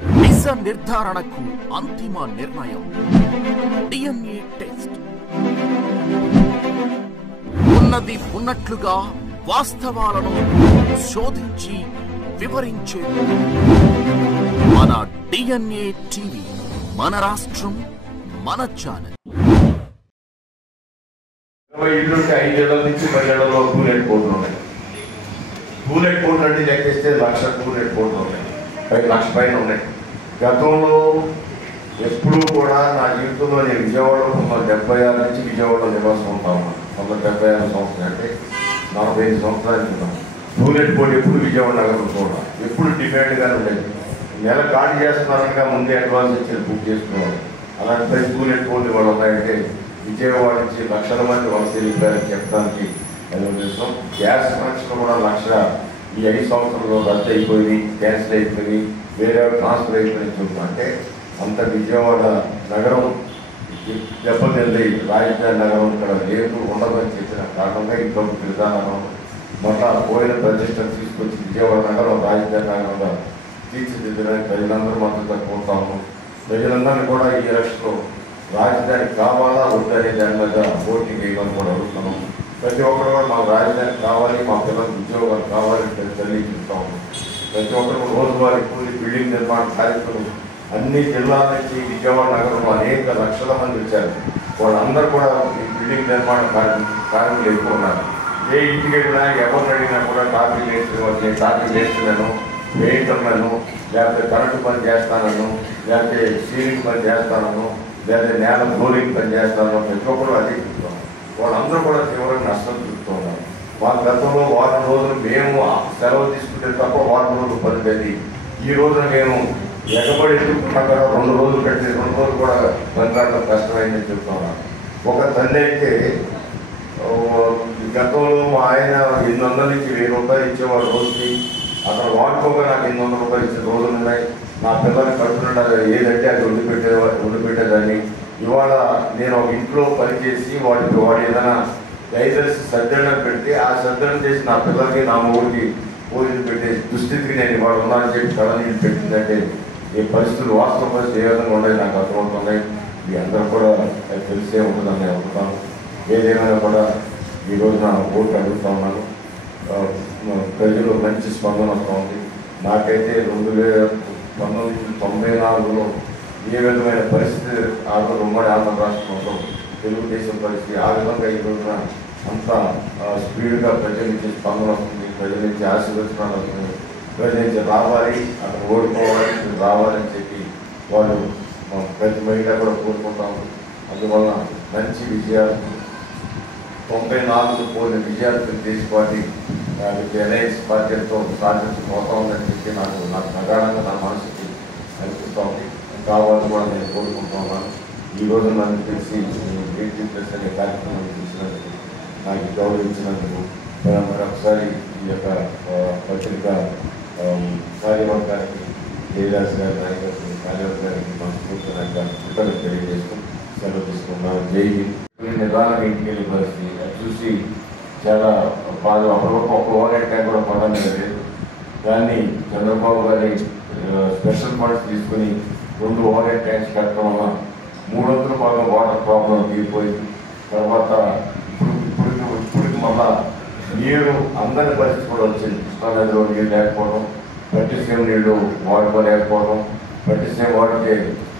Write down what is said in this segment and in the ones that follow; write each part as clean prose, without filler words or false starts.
నిజ నిర్ధారణకు అంతిమ నిర్ణయం డిఎన్ఏ టెస్ట్. ఉన్నది ఉన్నట్లుగా వాస్తవాలను శోధించి వివరించే మన డిఎన్ఏ టీవీ, మన రాష్ట్రం, మన ఛానల్. 20 ఇళ్ళుంటే 5 ఏళ్ల నుంచి 10 ఏళ్లలో టూలెట్ కోట్లు ఉన్నాయి. టూలెట్ కోట్లు అంటే లెక్కేస్తే 1,00,000 టూలెట్ కోట్లు ఉన్నాయి, 1,00,000 పైన ఉన్నాయి. గతంలో ఎప్పుడూ కూడా నా జీవితంలో నేను విజయవాడలో 1976 నుంచి విజయవాడలో నివాసం ఉంటా ఉన్నాను. 1976 సంవత్సరం అంటే 45 సంవత్సరాలు ఉన్నాను. టూలెట్ కోట్ ఎప్పుడు విజయవాడ నగరం చూడాలి, ఎప్పుడు డిమాండ్గానే ఉండేది. నెల ఖాళీ చేస్తున్నారనగా ముందే అడ్వాన్స్ ఇచ్చి బుక్ చేసుకున్నాను. అలాంటి టూలెట్ కోట్లు వాళ్ళు ఉన్నాయంటే విజయవాడ నుంచి లక్షల మంది వలస వెళ్ళిపోయారని చెప్పడానికి అది ఉద్దేశం. గ్యాస్ కనెక్షన్ కూడా 1,00,000 ఈ 5 సంవత్సరంలో రద్దు అయిపోయి, క్యాన్సిల్ అయిపోయి, వేరే ట్రాన్స్ఫర్ అయిపోయి చూస్తాం. అంటే అంత విజయవాడ నగరం దెబ్బతింది. రాజధాని నగరం ఇక్కడ లేదు, ఉండదని చెప్పిన కారణంగా ఈ ప్రభుత్వ విధానం మళ్ళా పోయిన ప్రతిష్టను తీసుకొచ్చి విజయవాడ నగరం రాజధాని నగరంగా తీర్చిదిద్దడానికి ప్రజలందరూ మద్దతు కోరుతాము. ప్రజలందరినీ కూడా ఈ ఎలక్షన్లో రాజధాని కావాలా వద్దనే దాని మీద ఓటింగ్ వేయమని కూడా అడుగుతున్నాం. ప్రతి ఒక్కరు కూడా మాకు రాజధాని కావాలి, మా పిల్లలకు ఉద్యోగాలు కావాలని తెలియజేస్తాము. ప్రతి ఒక్కరు రోజువారీ కూలి బిల్డింగ్ నిర్మాణ కార్యక్రమం అన్ని జిల్లాల నుంచి విజయవాడ నగరంలో అనేక లక్షల మంది వచ్చారు. వాళ్ళందరూ కూడా ఈ బిల్డింగ్ నిర్మాణ కార్మికులు ఎక్కువ ఉన్నారు. ఏ ఇంటికి వెళ్ళినా ఎవరిని అడిగినా కూడా కాపీ చేస్తున్నాను, పెయింటర్లను, లేకపోతే కరెంటు పని చేస్తానను, లేకపోతే సీలింగ్ పని చేస్తానను, లేదా నేల ఫ్లోరింగ్ పని చేస్తాను, ప్రతి ఒక్కరు అదే చూస్తున్నాం. వాళ్ళందరూ కూడా తీవ్రంగా నష్టం చూస్తూ ఉన్నారు. వాళ్ళ గతంలో వారం రోజులు మేము సెలవు తీసుకుంటే తప్ప వారం రోజులు పని పెట్టి ఈ రోజున మేము ఎగబడి ఎదుర్కొన్నా కూడా 2 రోజులు కట్టి 2 రోజులు కూడా పని రావడం కష్టమైందని చెప్తా ఉన్నాను. ఒక తల్లి అయితే గతంలో మా ఆయన 800 నుంచి 1000 రూపాయలు ఇచ్చేవాడు రోజుకి. అక్కడ వాడుకోగా నాకు 800 రూపాయలు ఇచ్చే రోజులు ఉన్నాయి. నా పిల్లల్ని కడుపునుండా ఏదంటే అది వండిపెట్టేదాన్ని. ఇవాళ నేను ఒక ఇంట్లో పనిచేసి వాడు ఏదైనా దయచేసి సర్దడం పెడితే ఆ సర్దడం చేసి నా పిల్లలకి నా ఊరికి భోజనం పెట్టే దుస్థితికి నేను ఇవాళ ఉన్నానని చెప్పి కళనీళ్ళు పెట్టిందంటే ఈ పరిస్థితులు, వాస్తవ పరిస్థితులు ఏ విధంగా ఉన్నాయి నాకు అర్థమవుతున్నాయి. మీ అందరూ కూడా తెలిసే ఉంటుందని నేను అనుకుంటాను. ఏదేమైనా కూడా ఈరోజు నా ఓటు అడుగుతా ఉన్నాను. ప్రజలు మంచి స్పందన వస్తూ ఉంది. నాకైతే 1994లో ఏ విధమైన పరిస్థితి ఉమ్మడి ఆంధ్ర రాష్ట్రంలో తెలుగుదేశం పరిస్థితి ఆ విధంగా ఈ రోజున అంత స్పీడ్గా ప్రజల నుంచి స్పందన వస్తుంది, ప్రజల నుంచి ఆశీర్వచనాలు వస్తుంది. ప్రజల నుంచి రావాలి, అక్కడ ఓడిపోవాలి, రావాలని చెప్పి వాళ్ళు ప్రతి మహిళ కూడా కోరుకుంటాము. అందువల్ల మంచి విజయాలు 94 పోలిన విజయాలు తెలుగుదేశం పార్టీ ఎన్ఐఎస్ పార్టీలతో సాధించబోతా ఉందని చెప్పి నాకు ప్రగాఢంగా నా మనసుకి అనిపిస్తూ ఉంది. కావాలని కూడా నేను కోరుకుంటూ ఉన్నాను. ఈరోజు నన్ను తెలిసి బ్యూటీ ప్రెస్ అనే కార్యక్రమాన్ని చూసినందుకు, నాకు గౌరవించినందుకు మరొకసారి ఈ యొక్క పత్రిక కార్యవర్గానికి, దేవదాస్ గారి నాయకత్వం కార్యవర్గానికి మనస్ఫూర్తిగా కృతజ్ఞతలు తెలియజేస్తూ సెలవు తీసుకున్నాను. జై హింద్. నిదానంగా ఇంటికి వెళ్ళే పరిస్థితి చూసి చాలా బాగా ఒక ఓవర్ ట్యాంక్ కూడా పడడం లేదు. దాన్ని చంద్రబాబు గారి స్పెషల్ ఫండ్స్ తీసుకుని 2 ఓవర్ ట్యాంక్స్ కట్టడం వల్ల 300 భాగం వాటర్ ప్రాబ్లం తీరిపోయింది. తర్వాత ఇప్పటికి మళ్ళా నీరు అందరి పరిస్థితి కూడా వచ్చింది. కృష్ణానదిలో నీళ్ళు లేకపోవడం, పట్టిసీమ నీళ్లు వాడుకోలేకపోవడం, పట్టిసీమ వాడితే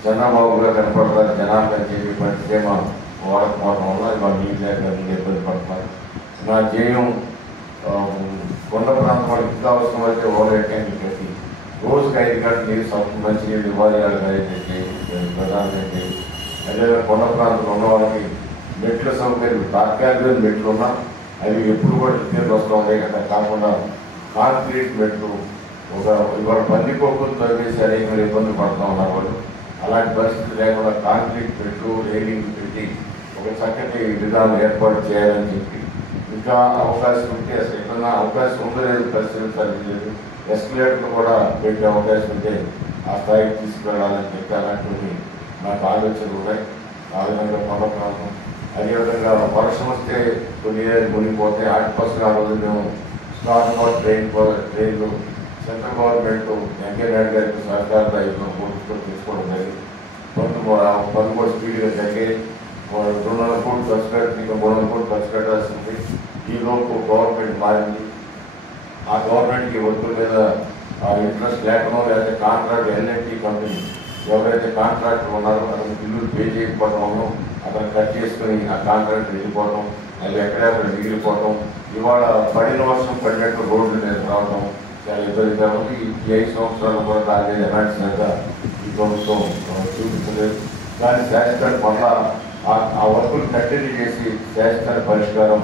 చంద్రబాబు గారు కనపడతారు జనాలు అని చెప్పి పట్టిసీమ వాడకపోవడం వల్ల ఇవాళ నీళ్ళు లేక ఇబ్బంది పడుతున్నారు. నా ధ్యేయం కొండ ప్రాంతం వాళ్ళకి ఇంకా అవసరమైతే ఓవర్ ట్యాంకులు కట్టి రోజుకి 5 గంటల నీరు మంచి నీళ్ళు ఇవ్వాలి ప్రధానమంత్రి. అదే కొండ ప్రాంతంలో ఉన్న వాళ్ళకి మెట్ల సౌకర్యం, తాత్కాలిక మెట్లు ఉన్నా అవి ఎప్పుడు కూడా నీళ్ళు వస్తూ ఉంటాయి కదా. కాకుండా కాంక్రీట్ మెట్లు ఇవాళ పందికొక్కులు తవ్వేసి అనేక ఇబ్బందులు పడుతూ ఉన్నారు వాళ్ళు. అలాంటి పరిస్థితి లేకుండా కాంక్రీట్ మెట్లు, రైలింగ్ పెట్టి ఒక చక్కటి విధానం ఏర్పాటు చేయాలని చెప్పి, ఇంకా అవకాశం ఉంటే అసలు ఎక్కడన్నా అవకాశం ఉండలేదు పరిశీలించాలి. ఎస్కలేటర్లు కూడా పెట్టే అవకాశం ఉంటే ఆ స్థాయికి తీసుకువెళ్ళాలని చెప్పి అలాంటివి నాకు ఆలోచనలు ఉన్నాయి. ఆ విధంగా కొండ ప్రాంతం, అదేవిధంగా వర్షం వస్తే కొన్ని మునిగిపోతే 8% ఆ రోజు మేము స్టార్ట్ ట్రైన్లు సెంట్రల్ గవర్నమెంట్ వెంకయ్యనాయుడు గారికి సహకారంతో 500 కోట్లతో తీసుకోవడం జరిగింది. 13 స్పీడ్గా జరిగే 200 కోట్లు ఖర్చు పెట్టి 300 కోట్లు ఖర్చు పెట్టాల్సింది. ఈలోపు గవర్నమెంట్ మారింది. ఆ గవర్నమెంట్కి వర్కుల మీద ఇంట్రెస్ట్ లేకనో లేకపోతే కాంట్రాక్ట్ ఎల్ఎన్టీ కంపెనీ ఎవరైతే కాంట్రాక్టర్ ఉన్నారో అతను బిల్లులు పే చేయకపోవడం, అతను కట్ చేసుకుని ఆ కాంట్రాక్ట్ వెళ్ళిపోవడం, అది ఎక్కడెక్కడ మిగిలిపోవడం, ఇవాళ పడిన వర్షం పడినట్టు రోడ్ల మీద రావడం చాలా ఇబ్బందిగా ఉంది. ఈ 5 సంవత్సరాలు కూడా దాని మీద ఎలాంటి శ్రద్ధ ఈ ప్రభుత్వం చూపించలేదు. దాన్ని శాశ్వత మళ్ళా ఆ వర్కులు కంటిన్యూ చేసి శాశ్వత పరిష్కారం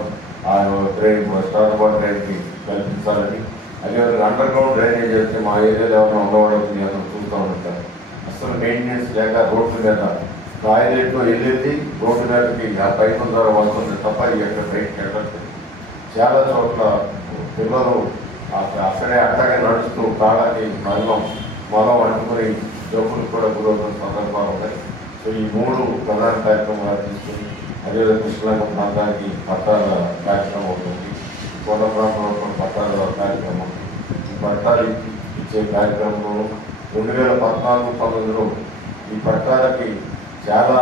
ఆ డ్రైన్ స్టార్ వాటర్ డ్రైన్కి కల్పించాలని. అదేవిధంగా అండర్ గ్రౌండ్ డ్రైనేజ్ అయితే మా ఏరియాలో ఎవరైనా ఉండవడానికి అతను చూస్తూ ఉంటారు. అసలు మెయింటెనెన్స్ లేక రోడ్ల మీద టాయిలెట్లో వెళ్ళింది రోడ్డు మీదకి ఆ పైపు ద్వారా వస్తుంది తప్ప ఎక్కడ బయటకి వెళ్ళట్లేదు. చాలా చోట్ల పిల్లలు అక్కడే అట్టగా నడుస్తూ కాళ్ళని మొలం అంటుకుని జబ్బులు కూడా గురవుతున్న సందర్భాలు ఉన్నాయి. సో ఈ 3 ప్రధాన కార్యక్రమాలు తీసుకుని అదేవిధంగా కృష్ణలంక ప్రాంతానికి పట్టాల కార్యక్రమం అవుతుంది. కోట ప్రాంతంలో పట్టాల కార్యక్రమం, ఈ పట్టాలు ఇచ్చే కార్యక్రమంలో 2014-19లో ఈ పట్టాలకి చాలా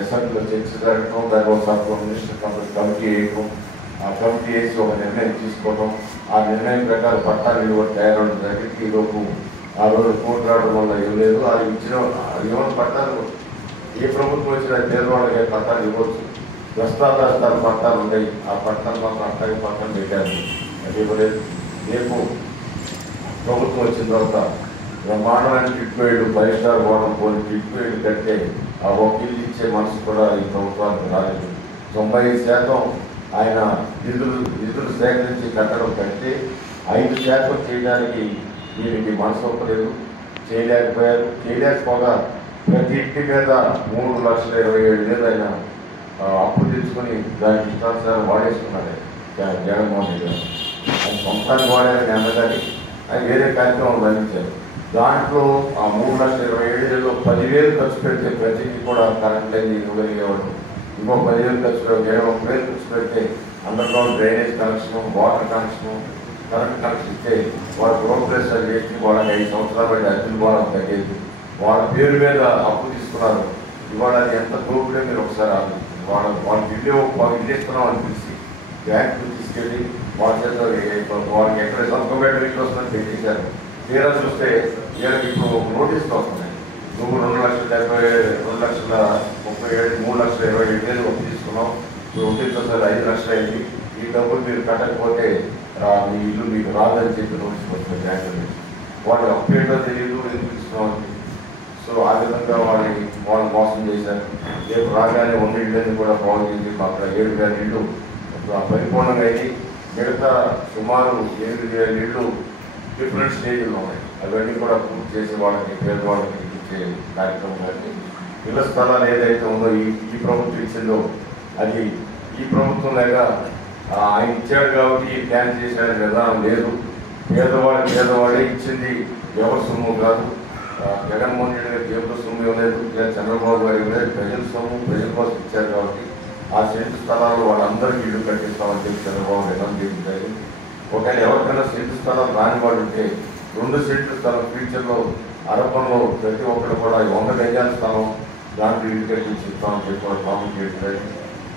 అసెంబ్లీలో చర్చ జరగడం, దాని ఒక మినిస్టర్ కమిటీ వేయడం, ఆ కమిటీ వేసి ఒక నిర్ణయం తీసుకోవడం, ఆ నిర్ణయం ప్రకారం పట్టాలు ఇవ్వడం తయారవడం జరిగింది. ఈలోపు ఆ రోజు కోర్టు రావడం వల్ల ఇవ్వలేదు. అది ఇవ్వని పట్టాలు ఏ ప్రభుత్వం వచ్చినా పేదవాళ్ళకి పట్టాలు ఇవ్వచ్చు. దస్తాదాస్తాలు పట్టాలు ఉన్నాయి, ఆ పట్టాలు మాత్రం అట్టగా పట్టాలు పెట్టారు, అది ఇవ్వలేదు. రేపు ప్రభుత్వం వచ్చిన తర్వాత బ్రహ్మాండమైన కిట్వేడు 5 స్టార్ హోటల్ పోయి కిట్వేడు కట్టే ఆ వకీలు ఇచ్చే మనసు కూడా ఈ ప్రభుత్వానికి రాలేదు. 90% ఆయన నిధులు సేకరించి కట్టడం కంటే 5% చేయడానికి దీనికి మనసు ఒప్పలేదు, చేయలేకపోయారు. చేయలేకపోగా ప్రతి ఇంటి మీద 3,27,000 ఆయన అప్పు తెచ్చుకొని దానికి ఇష్టానుసారం వాడేసుకున్నాడు జగన్మోహన్ రెడ్డి గారు. ఆయన సొంతానికి వాడారని అన్నదాన్ని ఆయన వేరే కార్యక్రమం అందించారు. దాంట్లో ఆ 3,27,000లో 10,000 ఖర్చు పెడితే ప్రతిదీ కూడా కరెంట్ లైన్ ఇవ్వగలిగేవాడు. ఇంకో 10,000 ఖర్చు పెడితే 21,000 ఖర్చు పెడితే under ground drainage connection, water connection, current connection ఇస్తే వాళ్ళ ప్రోగ్రెస్ చేసి వాళ్ళకి 5 సంవత్సరాల బట్టి అద్దెలు బాగా తగ్గేది. వాళ్ళ పేరు మీద అప్పు తీసుకున్నారు. ఇవాళ అది ఎంత దోపిడే మీరు ఒకసారి వాళ్ళకి ఇల్లు ఇస్తున్నాం అని పిలిచి బ్యాంకు తీసుకెళ్ళి వాళ్ళ చేత వాళ్ళకి ఎక్కడ సంతకం ఇల్లు వస్తుందని పెట్టేశారు. తీరా చూస్తే వీళ్ళకి ఇప్పుడు నోటీసులు వస్తున్నాయి. నువ్వు 2,37,3,27,000 అప్పు తీసుకున్నావు, నువ్వు ఒకటిసారి 5 లక్షలు అయింది, ఈ డబ్బులు మీరు కట్టకపోతే మీ ఇల్లు మీకు రాదని చెప్పి నోటీసులు వస్తుంది బ్యాంకు నుంచి. వాళ్ళు అప్పు ఏంటో తెలియదు, ఎందుకు తీసుకున్నామని. సో ఆ విధంగా వాళ్ళు మోసం చేశారు. రేపు రాగానే ఉన్న ఇళ్ళని కూడా బాగు చేసి అక్కడ 7,000 ఇళ్ళు పరిపూర్ణంగా అయ్యి మిగతా సుమారు 8,000 ఇళ్ళు డిఫరెంట్ స్టేజ్లో ఉన్నాయి. అవన్నీ కూడా పూర్తి చేసి వాళ్ళకి పేదవాళ్ళకి ఇచ్చే కార్యక్రమం. కానీ ఇళ్ల స్థలాలు ఏదైతే ఉందో ఈ ప్రభుత్వం ఇచ్చిందో అది ఈ ప్రభుత్వం లేక ఆయన ఇచ్చాడు కాబట్టి క్యాన్సిల్ చేశాడనే విధానం లేదు. పేదవాడే ఇచ్చింది ఎవరి సొమ్ము కాదు. జగన్మోహన్ రెడ్డి గారి జేబులో సొమ్ము ఇవ్వలేదు, లేదా చంద్రబాబు గారు ఇవ్వలేదు. ప్రజల సొమ్ము ప్రజల కోసం ఇచ్చారు కాబట్టి ఆ సెంటు స్థలాల్లో వాళ్ళందరికీ ఇల్లు కట్టిస్తామని చెప్పి చంద్రబాబు నిర్ణయం చేయించారు. ఒకవేళ ఎవరికైనా సెంటు స్థలం రాని వాడు ఉంటే 2 సెంట్ల స్థలం ఫ్యూచర్లో అరపంలో ప్రతి ఒక్కరు కూడా 100 గజాల స్థలం దాంట్లో ఇల్లు కట్టించి ఇస్తామని చెప్పి కూడా ప్రామిస్ చేశారు.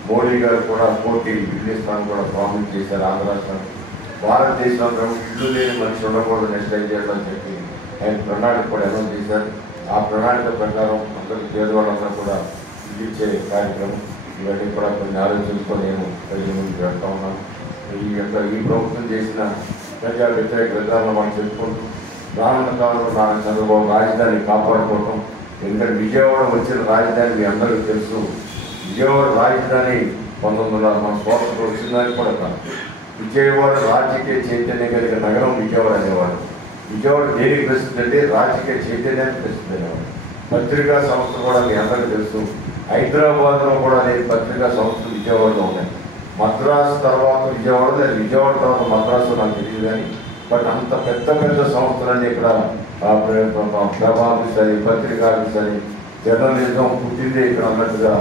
మోడీ గారు కూడా 1 ఇల్లు ఇస్తామని కూడా ప్రామిస్ చేశారు. ఆంధ్ర రాష్ట్రానికి భారతదేశంలో ఇల్లు లేని మనిషి ఉండకూడదు నెక్స్ట్ 5 years అని చెప్పి ఆయన ప్రణాళిక కూడా అనౌన్స్ చేశారు. ఆ ప్రణాళిక ప్రకారం అందరికీ పేదవాళ్ళందరూ కూడా ఇల్లు ఇచ్చే కార్యక్రమం ఇవన్నీ కూడా కొన్ని ఆలోచించుకొని నేను ప్రజల ముందుకు వెళ్తా ఉన్నాను. ఈ ప్రభుత్వం చేసిన ప్రజా వ్యతిరేక విధానం మనం చెప్పుకుంటూ రానున్న కాలంలో నాన్న చంద్రబాబు రాజధాని కాపాడుకోవటం. ఎందుకంటే విజయవాడ వచ్చిన రాజధాని మీ అందరికీ తెలుసు. విజయవాడ రాజధాని 1900 మన స్వాతంత్రం వచ్చిందని కూడా కాదు. విజయవాడ రాజకీయ చైతన్యం కలిగిన నగరం విజయవాడ అనేవాడు. విజయవాడ దేనికి ప్రసిద్ధి అంటే రాజకీయ చైతన్యానికి ప్రసిద్ధి అనేవాడు. పత్రికా సంస్థ కూడా మీ అందరికీ తెలుసు. హైదరాబాద్లో కూడా అనేక పత్రికా సంస్థలు విజయవాడలో ఉన్నాయి. మద్రాసు తర్వాత విజయవాడ, విజయవాడ తర్వాత మద్రాసు నాకు తెలియదు కానీ బట్ అంత పెద్ద సంస్థలన్నీ ఇక్కడ ప్రభావిస్ అని, పత్రికాఫీస్ అని, జర్నలిజం పుట్టిందే ఇక్కడ అన్నట్టుగా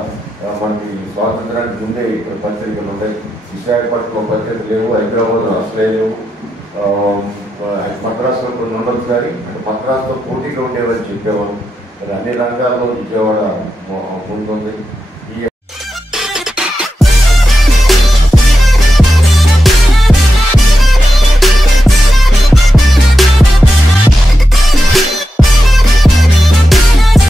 మనకి స్వాతంత్రానికి ముందే ఇక్కడ పత్రికలు ఉన్నాయి. విశాఖపట్నంలో పత్రికలు లేవు, హైదరాబాద్లో అసలే లేవు. మద్రాసులో కొన్ని ఉండొచ్చు కానీ అంటే మద్రాసులో పోటీగా ఉండేవని చెప్పేవారు. మరి అన్ని రంగాల్లో విజయవాడ ముందుంది.